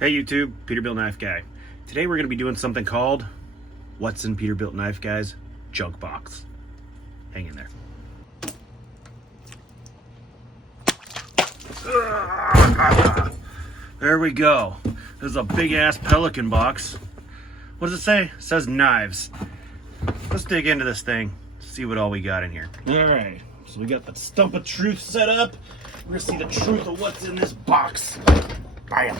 Hey YouTube, Peterbilt Knife Guy. Today we're going to be doing something called What's in Peterbilt Knife Guy's Junk Box. Hang in there. There we go. This is a big ass Pelican box. What does it say? It says knives. Let's dig into this thing, see what all we got in here. Alright, so we got the stump of truth set up. We're going to see the truth of what's in this box. Bam!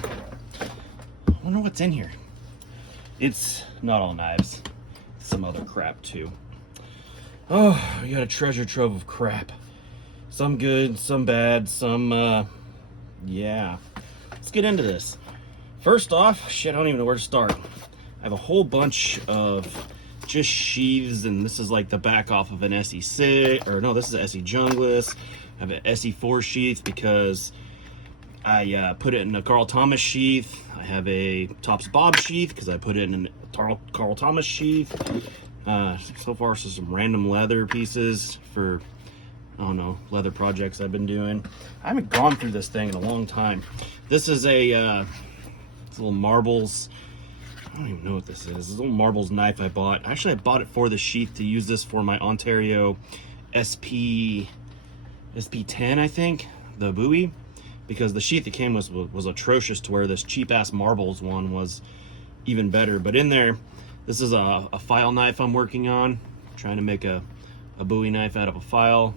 I wonder what's in here. It's not all knives. Some other crap too. Oh, we got a treasure trove of crap. Some good, some bad, some, yeah. Let's get into this. First off, shit, I don't even know where to start. I have a whole bunch of just sheaths, and this is like the back off of an SE6, or no, this is an SE Junglist. I have an SE4 sheath because I put it in a Carl Thomas sheath. I have a Tops Bob sheath because I put it in a Carl Thomas sheath. So far, so some random leather pieces for, I don't know, leather projects I've been doing. I haven't gone through this thing in a long time. This is a it's little marbles. I don't even know what this is. This little marbles knife I bought. Actually, I bought it for the sheath to use this for my Ontario SP10, I think, the buoy. Because the sheath it came was atrocious, to where this cheap ass marbles one was even better. But in there, this is a file knife I'm working on. I'm trying to make a buoy knife out of a file.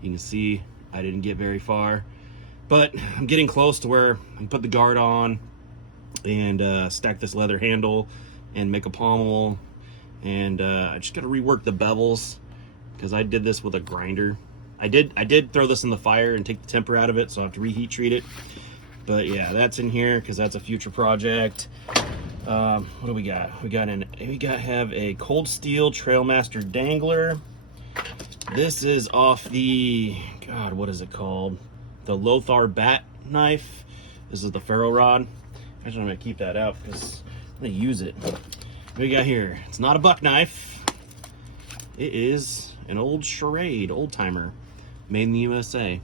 You can see I didn't get very far, but I'm getting close to where I can put the guard on and stack this leather handle and make a pommel. And I just got to rework the bevels because I did this with a grinder. I did throw this in the fire and take the temper out of it, so I have to reheat treat it. But yeah, that's in here because that's a future project. What do we got? We have a cold steel Trailmaster dangler. This is off the, God, what is it called? The Lothar bat knife. This is the ferro rod. Actually, I'm gonna keep that out because I'm gonna use it. What do we got here? It's not a buck knife. It is an old charade, old timer. Made in the USA.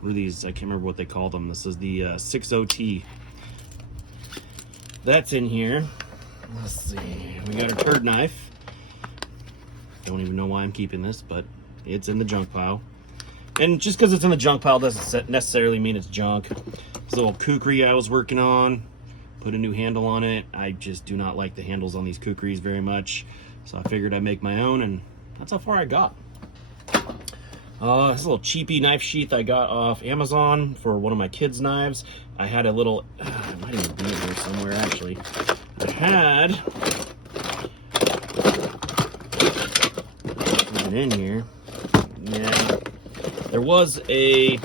What are these? I can't remember what they call them. This is the 60T. That's in here. Let's see. We got a turd knife. Don't even know why I'm keeping this, but it's in the junk pile. And just because it's in the junk pile doesn't necessarily mean it's junk. This little kukri I was working on. Put a new handle on it. I just do not like the handles on these kukris very much. So I figured I'd make my own, and that's how far I got. This little cheapy knife sheath I got off Amazon for one of my kids' knives. I had a little, it might even be in here somewhere actually. I had, is it in here? Yeah. There was a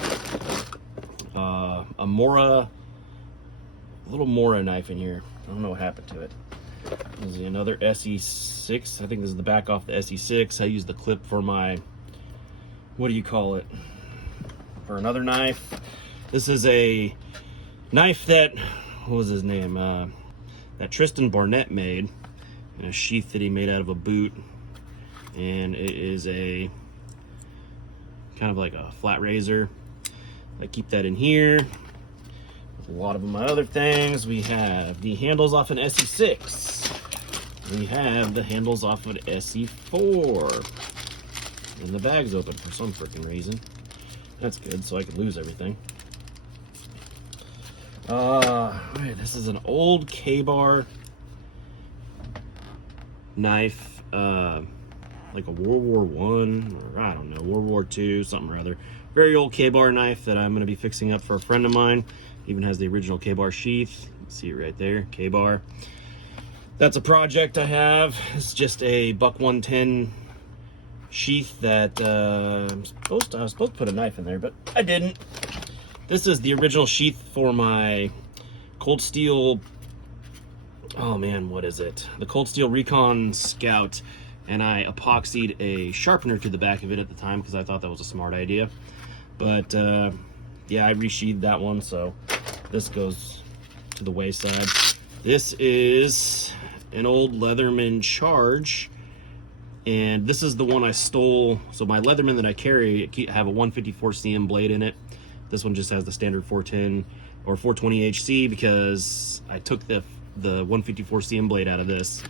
little Mora knife in here. I don't know what happened to it. This is another SE6. I think this is the back off the SE6. I used the clip for my, what do you call it? For another knife. This is a knife that, what was his name? That Tristan Barnett made. And a sheath that he made out of a boot. And it is a kind of like a flat razor. I keep that in here. A lot of my other things. We have the handles off an SE6. We have the handles off an SE4. And the bag's open for some freaking reason. That's good, so I can lose everything. This is an old K-bar knife. Like a World War I, or I don't know, World War II, something or other. Very old K-bar knife that I'm going to be fixing up for a friend of mine. Even has the original K-bar sheath. You can see it right there, K-bar. That's a project I have. It's just a buck 110 sheath that I was supposed to put a knife in there, but I didn't. This is the original sheath for my Cold Steel, oh man, what is it? The Cold Steel Recon Scout. And I epoxied a sharpener to the back of it at the time because I thought that was a smart idea. But yeah, I resheathed that one, so this goes to the wayside. This is an old Leatherman Charge, and this is the one I stole. So my Leatherman that I carry have a 154 cm blade in it. This one just has the standard 410 or 420 HC, because I took the 154 CM blade out of this,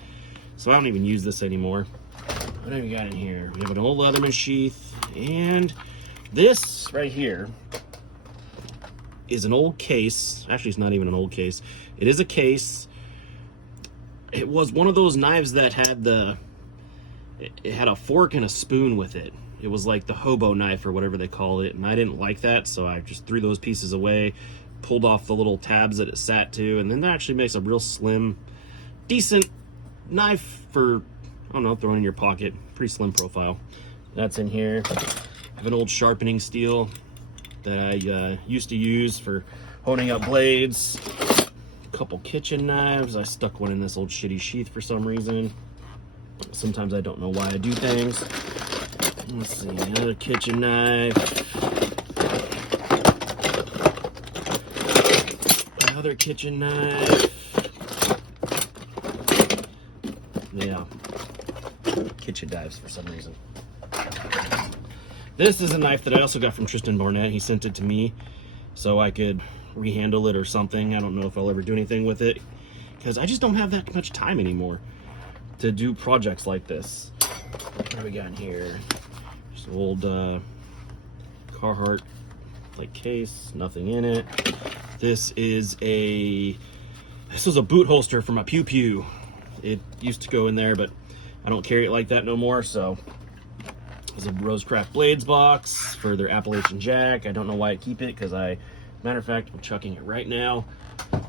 so I don't even use this anymore. What have we got in here? We have an old Leatherman sheath, and this right here is an old case. Actually, it's not even an old case. It is a case. It was one of those knives that had it had a fork and a spoon with it. It was like the hobo knife or whatever they call it, and I didn't like that, so I just threw those pieces away, pulled off the little tabs that it sat to, and then that actually makes a real slim, decent knife for, I don't know, throwing in your pocket. Pretty slim profile. That's in here. I have an old sharpening steel that I used to use for honing up blades. A couple kitchen knives. I stuck one in this old shitty sheath for some reason. Sometimes I don't know why I do things. Let's see, another kitchen knife. Another kitchen knife. Yeah, kitchen knives for some reason. This is a knife that I also got from Tristan Barnett. He sent it to me so I could rehandle it or something. I don't know if I'll ever do anything with it, because I just don't have that much time anymore to do projects like this. What do we got in here? Just an old Carhartt like case, nothing in it. This was a boot holster for my Pew Pew. It used to go in there, but I don't carry it like that no more, so. There's a Rosecraft Blades box for their Appalachian Jack. I don't know why I keep it, because matter of fact, I'm chucking it right now,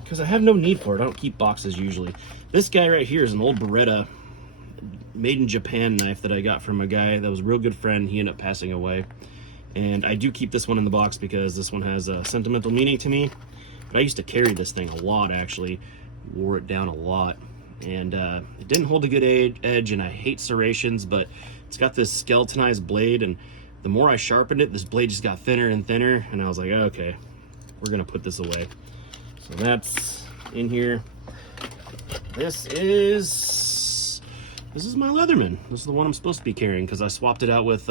because I have no need for it. I don't keep boxes usually. This guy right here is an old Beretta made in Japan knife that I got from a guy that was a real good friend. He ended up passing away. And I do keep this one in the box because this one has a sentimental meaning to me. But I used to carry this thing a lot, actually. Wore it down a lot. And it didn't hold a good edge, and I hate serrations, but it's got this skeletonized blade, and the more I sharpened it, this blade just got thinner and thinner, and I was like, okay, we're gonna put this away. So that's in here. This is my Leatherman. This is the one I'm supposed to be carrying, because I swapped it out with,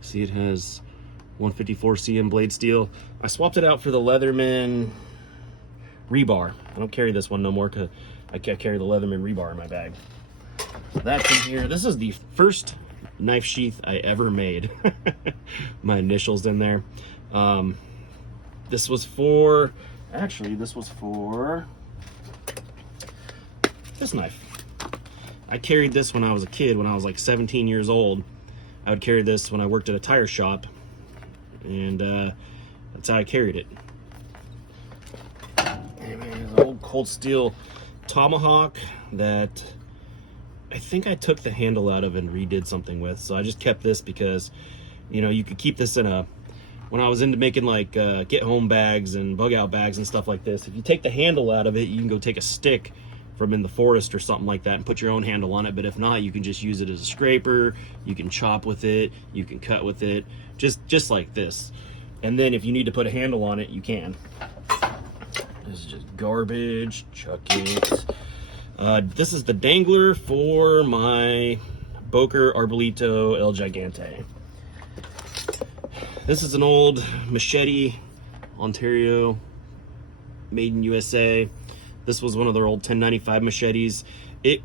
see, it has 154 CM blade steel. I swapped it out for the Leatherman rebar. I don't carry this one no more, because I carry the Leatherman rebar in my bag. So that's in here. This is the first knife sheath I ever made. My initials in there. This was for this knife. I carried this when I was a kid, when I was like 17 years old. I would carry this when I worked at a tire shop, and that's how I carried it. And an old cold steel tomahawk that I think I took the handle out of and redid something with, so I just kept this because, you know, you could keep this in when I was into making like get home bags and bug out bags and stuff like this, if you take the handle out of it, you can go take a stick from in the forest or something like that and put your own handle on it. But if not, you can just use it as a scraper, you can chop with it, you can cut with it, just like this. And then if you need to put a handle on it, you can. This is just garbage, chuck it. This is the dangler for my Boker Arbolito El Gigante. This is an old Machete, Ontario, made in USA. This was one of their old 1095 machetes. It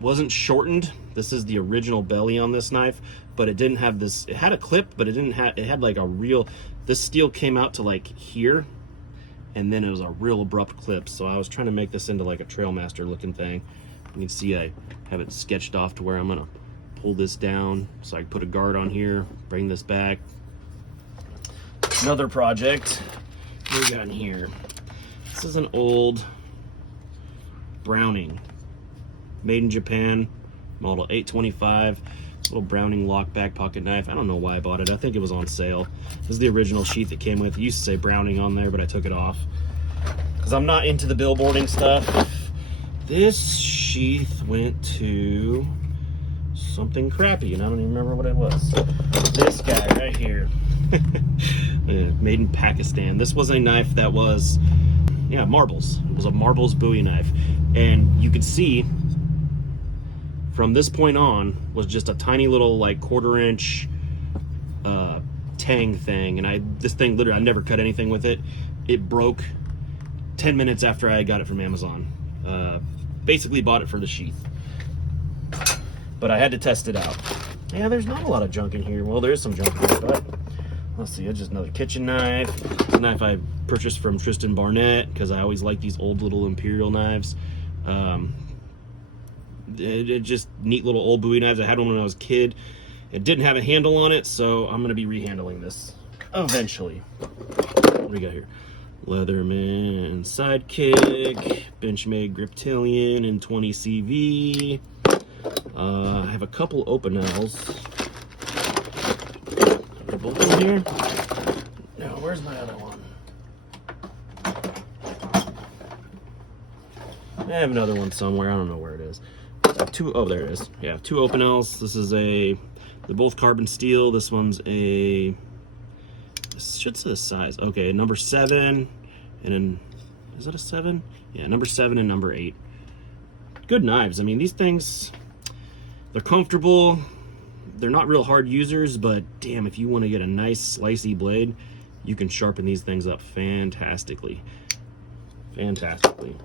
wasn't shortened. This is the original belly on this knife, but it didn't have this. It had a clip, but it had like a real, this steel came out to like here, and then it was a real abrupt clip. So I was trying to make this into like a Trailmaster looking thing. You can see I have it sketched off to where I'm gonna pull this down so I can put a guard on here, bring this back. Another project. What do we got in here? This is an old Browning, made in Japan, model 825. Little Browning lockback pocket knife. I don't know why I bought it. I think it was on sale. This is the original sheath it came with. It used to say Browning on there, but I took it off because I'm not into the billboarding stuff. This sheath went to something crappy, and I don't even remember what it was. This guy right here. Made in Pakistan. This was a knife that was, yeah, marbles. It was a marbles Bowie knife. And you could see from this point on was just a tiny little like 1/4 inch tang thing. And this thing literally, I never cut anything with it. It broke 10 minutes after I got it from Amazon. Basically bought it for the sheath. But I had to test it out. Yeah, there's not a lot of junk in here. Well, there is some junk in here, but let's see. It's just another kitchen knife. It's a knife I purchased from Tristan Barnett because I always like these old little Imperial knives. Just neat little old Bowie knives. I had one when I was a kid. It didn't have a handle on it, so I'm going to be rehandling this eventually. What do we got here? Leatherman Sidekick, Benchmade Griptilian in 20 CV. I have a couple Opinels. Are they both in here? No, where's my other one? I have another one somewhere. I don't know where it is. Oh, there it is. Yeah, 2 Opinels. This is they're both carbon steel. This one's this should say the size. Okay, number 7, and then, is that a 7? Yeah, number 7 and number 8. Good knives. I mean, these things, they're comfortable. They're not real hard users, but damn, if you want to get a nice slicey blade, you can sharpen these things up fantastically. Fantastically.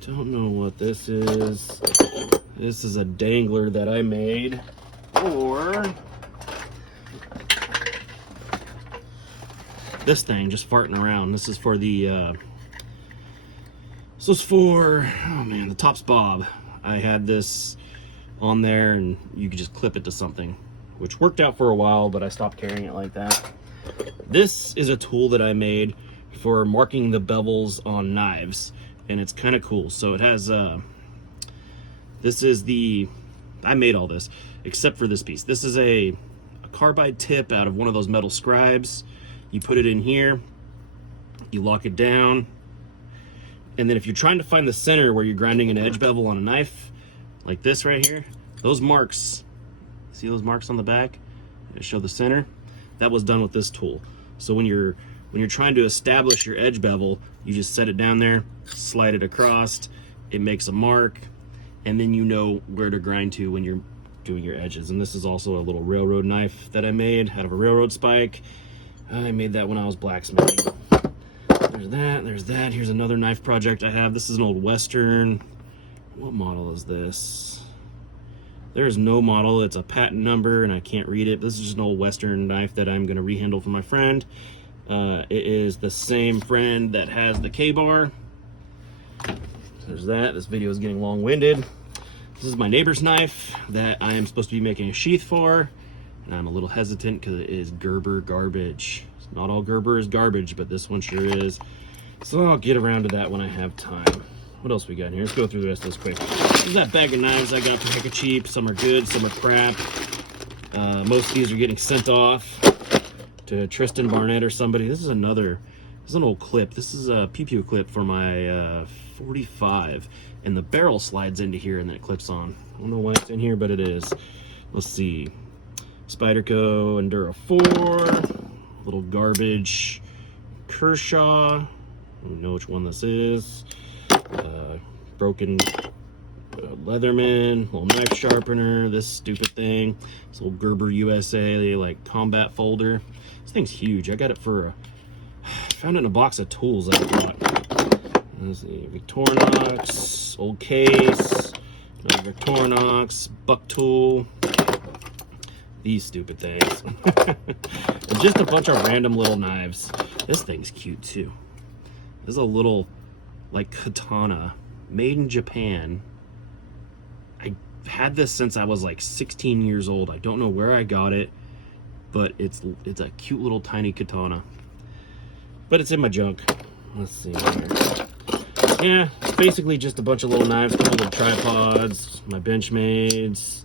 Don't know what this is. This is a dangler that I made for this thing, just farting around. This is for the this was for, oh man, the Tops Bob. I had this on there and you could just clip it to something, which worked out for a while, but I stopped carrying it like that. This is a tool that I made for marking the bevels on knives, and it's kind of cool. So it has this is I made all this except for this piece. This is a carbide tip out of one of those metal scribes. You put it in here, you lock it down, and then if you're trying to find the center where you're grinding an edge bevel on a knife, like this right here, those marks, see those marks on the back that show the center? That was done with this tool. So when you're trying to establish your edge bevel, you just set it down there, slide it across, it makes a mark, and then you know where to grind to when you're doing your edges. And this is also a little railroad knife that I made out of a railroad spike. I made that when I was blacksmithing. There's that, there's that. Here's another knife project I have. This is an old Western. What model is this? There's no model. It's a patent number and I can't read it. This is just an old Western knife that I'm going to rehandle for my friend. It is the same friend that has the K-bar. There's that. This video is getting long-winded. This is my neighbor's knife that I am supposed to be making a sheath for. And I'm a little hesitant because it is Gerber garbage. Not all Gerber is garbage, but this one sure is. So I'll get around to that when I have time. What else we got here? Let's go through the rest of this quick. This is that bag of knives I got for heck of cheap. Some are good, some are crap. Most of these are getting sent off to Tristan Barnett or somebody. This is an old clip. This is a pew clip for my 45, and the barrel slides into here and then it clips on. I don't know why it's in here, but it is. Let's see. Spyderco Enduro 4, little garbage Kershaw. I don't know which one this is. Broken Leatherman, little knife sharpener, this stupid thing. This little Gerber USA like combat folder. This thing's huge. I got it for found it in a box of tools I bought. Let's see, Victorinox, old case, another Victorinox, buck tool. These stupid things. And just a bunch of random little knives. This thing's cute too. This is a little like katana made in Japan. I had this since I was like 16 years old. I don't know where I got it, but it's a cute little tiny katana. But it's in my junk. Let's see here. Yeah, it's basically just a bunch of little knives, couple little tripods, my Benchmades,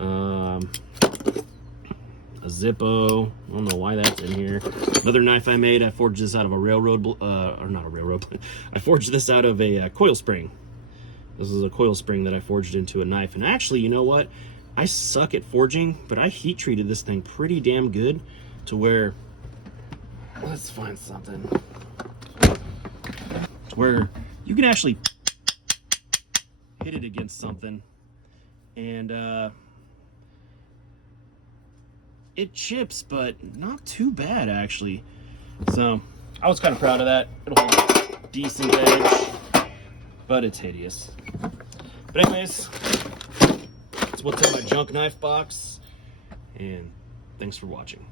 a Zippo. I don't know why that's in here. Another knife I made. I forged this out of a railroad, or not a railroad. I forged this out of a coil spring. This is a coil spring that I forged into a knife. And actually, you know what? I suck at forging, but I heat treated this thing pretty damn good to where, let's find something, to where you can actually hit it against something and it chips, but not too bad actually. So I was kind of proud of that. It'll hold. decent edge, but it's hideous. But anyways, that's what's in my junk knife box, and thanks for watching.